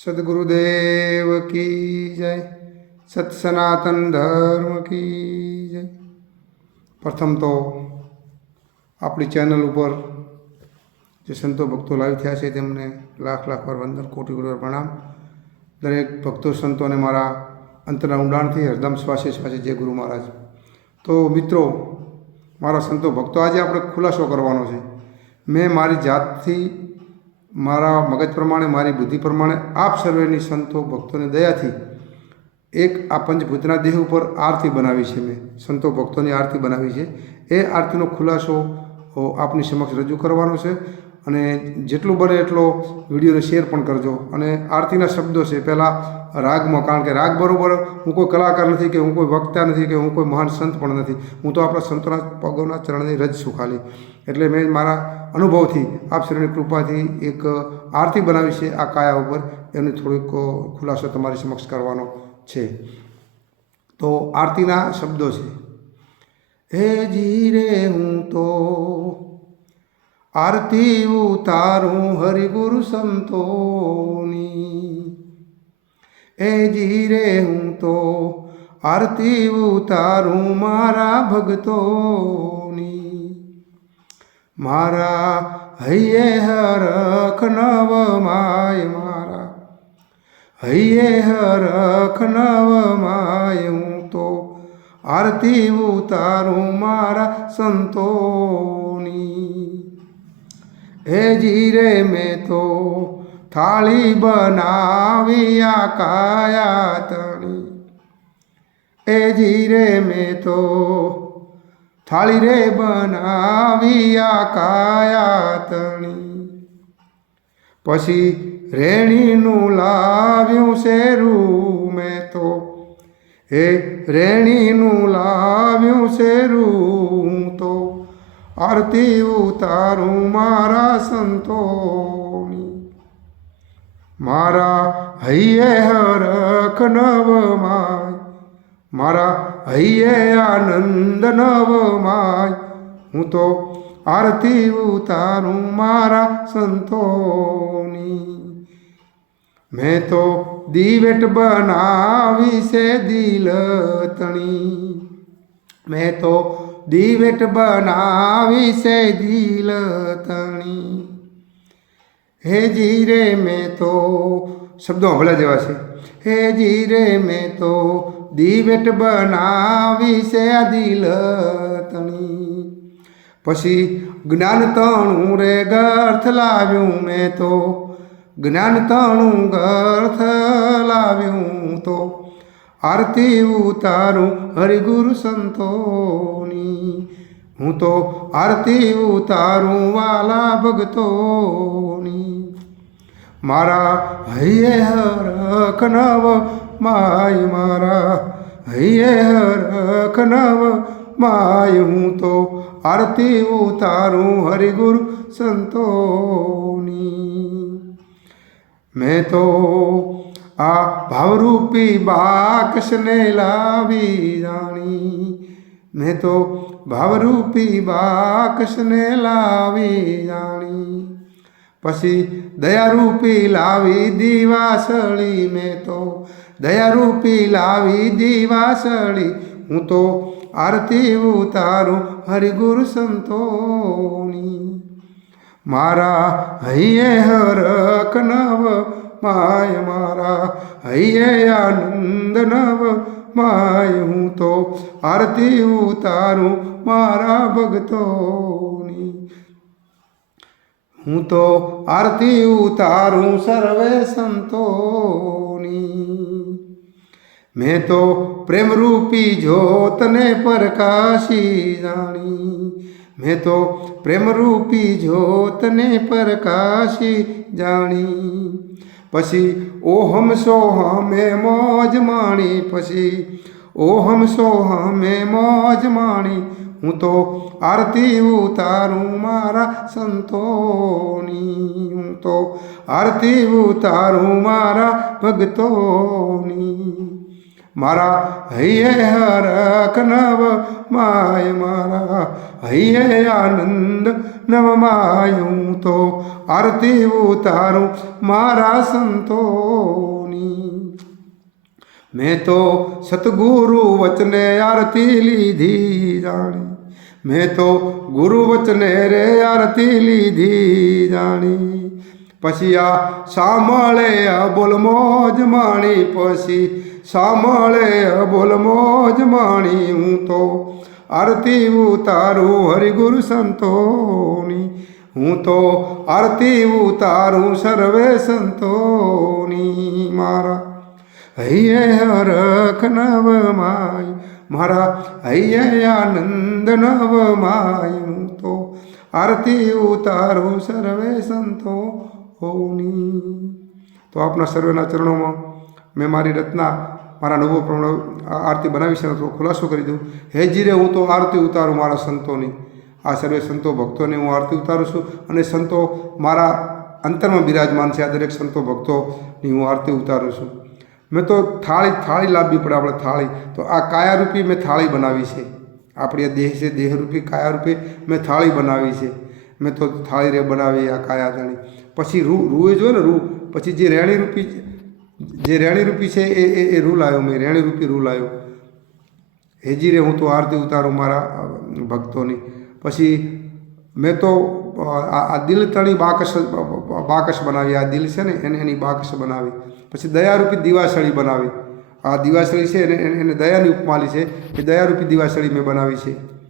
सद्गुरुदेव की जय। सत सनातन धर्म की जय। प्रथम तो अपनी चैनल पर जो संतो भक्तों लाइव थया छे तेमने लाख लाख વાર वंदन, कोटि कोटि વાર प्रणाम। दरेक भक्तों संतों ने मारा अंतरना ઊંડાણથી हरदम श्वासे श्वासे जय गुरु महाराज। तो मित्रों, मारा संतो भक्तों, आज આપણે ખુલાસો કરવાનો છે। मैं मारी जातथी मारा मगज प्रमाणे मारी बुद्धि प्रमाणे आप सर्वेनी संतो भक्तों ने दयाथी एक आ पंचभूतना देह पर आरती बनावी छे। मैं संतो भक्तों की आरती बनावी छे। ए आरतीनो खुलासो आपनी समक्ष रजू करवानो छे अने जेटલું बने એટલો विडियोने शेर पण करजो। अने आरतीना शब्दों से पहला राग में, कारण के राग बरोबर हूँ कोई कलाकार नहीं कि हूँ कोई वक्ता नहीं कि हूँ कोई महान संत पण नहीं, हूँ तो अपना संतों पगोना चरणनी रज छूं खाली। एटले मैं मारा अनुभवथी आप श्रीनी कृपाथी एक आरती बनावी छे आ काया उपर, एनो थोड़ोक खुलासो तमारी समक्ष करवानो छे। तो आरतीना शब्दों छे, हे जी रे हूँ तो आरती उतारूं हरि गुरु संतोनी। ए जी रे हूँ तो आरती उतारूं मारा भगतोनी। मारा हइये हरख नव माय, मारा हइये हरख नव माय, हूँ तो आरती उतारूं मारा संतोनी। हे जी रे मैं तो थाली बनावी आ काया तणी। ए जी रे मैं तो थाली रे बनावी आ काया तणी। पछी रेणीनुं लाव्युं शेरू मैं तो, हे रेणीनुं लाव्युं शेरू तो आरती उतारूं मारा संतोनी। मारा हइये हरख नव माय, मारा हइये आनंद नव माय, हूँ तो आरती उतारूं मारा संतोनी। मैं तो दीवेट बनावी से दिल तणी। मैं तो दीवेट बनावी से दिल तणी। हे जी रे मैं तो, शब्दों भला जेवा छे, हे जी रे मैं तो दीवेट बनावी से दिल तणी। पछी ज्ञान तणु रे गर्थ लाव्युं मैं तो, ज्ञान तणु गर्थ लाव्युं तो आरती उतारूं हरि गुरु संतोनी। हूँ तो आरती उतारूं वाला भगतोनी। मारा हइये हरख नव माय, मारा हइये हरख नव माय, हूँ तो आरती उतारूं हरि गुरु संतोनी। मैं तो आ भावरूपी बाकस ने लावी राणी। मैं तो भावरूपी बाकस ने लावी राणी। पछी दयारूपी लावी दीवासળી। मैं तो दयारूपी लावी दीवासળી, हूँ तो आरती उतारूं हरि गुरु संतोनी। मारा हइये हरख नव माय, मारा हइये आनंद नव माय, हूँ तो आरती उतारूं मारा भगतोनी। हूँ तो आरती उतारूं सर्वे संतोनी। मैं तो प्रेम रूपी ज्योत ने प्रकाशी जानी। मैं तो प्रेम रूपी ज्योत ने प्रकाशी जानी। पछी ओहम सोहमे मौज माणी। पछी ओहम सोहमे मौज माणी, हूँ तो आरती उतारूं मारा संतोनी। हूँ तो आरती उतारूं मारा भगतोनी। मारा हइये हरख नव माय, मारा हइये आनंद નવમાયું તો આરતી ઉતારું મારા સંતોની. મેં તો સતગુરુ વચને આરતી લીધી જાણી, મેં તો ગુરુ વચને રે આરતી લીધી જાણી. પછી આ સાંભળે અબોલ મોજ માણી, પછી સાંભળે અબોલ મોજ માણી. હું તો આરતી ઉતારું હરિગુરુ સંતોની, હું તો આરતી ઉતારું સર્વે સંતોની. મારા હૈયે હરખ નવમાય, મારા હૈયે આનંદ નવમાય. હું તો આરતી ઉતારું સર્વે સંતોની. તો આપના સર્વેના ચરણોમાં મેં મારી રચના મારા અનુભવ પ્રમાણે આરતી બનાવી છે તો ખુલાસો કરી દઉં. હે જીરે હું તો આરતી ઉતારું મારા સંતોની. આ સર્વે સંતો ભક્તોને હું આરતી ઉતારું છું અને સંતો મારા અંતરમાં બિરાજમાન છે. આ દરેક સંતો ભક્તોની હું આરતી ઉતારું છું. મેં તો થાળી લાવવી પડે આપણે થાળી. તો આ કાયારૂપી મેં થાળી બનાવી છે. આપણી આ દેહ છે, દેહરૂપી કાયારૂપી મેં થાળી બનાવી છે. મેં તો થાળી રે બનાવી આ કાયા થાળી. પછી રૂએ જો ને રૂ, પછી જે રેણીરૂપી છે એ રૂ લાવ્યો મેં, રેણીરૂપી રૂ લાવ્યો. હેજી રે હું તો આરતી ઉતારું મારા ભક્તોની. પછી મેં તો આ દિલ તણી બાકસ બનાવી. આ દિલ છે ને એની બાકસ બનાવી. પછી દયારૂપી દિવાસળી બનાવી. આ દિવાસળી છે એને દયાની ઉપમાલી છે, એ દયારૂપી દિવાસળી મેં બનાવી છે.